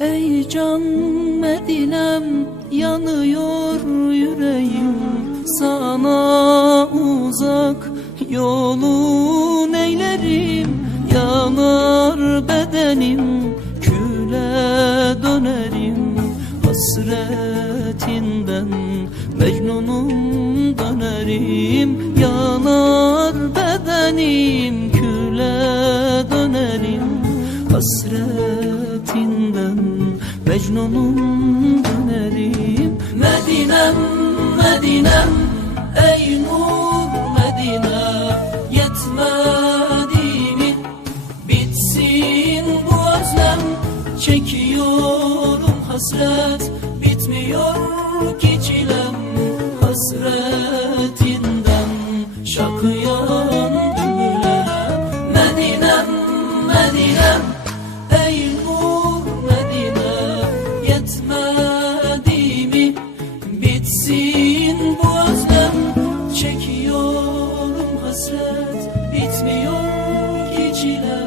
Ey can Medinem yanıyor yüreğim. Sana uzak yolun eylerim. Yanar bedenim küle dönerim. Hasretinden Mecnunum dönerim. Yanar bedenim küle dönerim Hasretinden Mecnunum dönerim Medinem, Medinem Ey nur Medine Yetmedi Bitsin bu özlem Çekiyorum hasret. Bitmiyor ki çilem Hasreti 记得。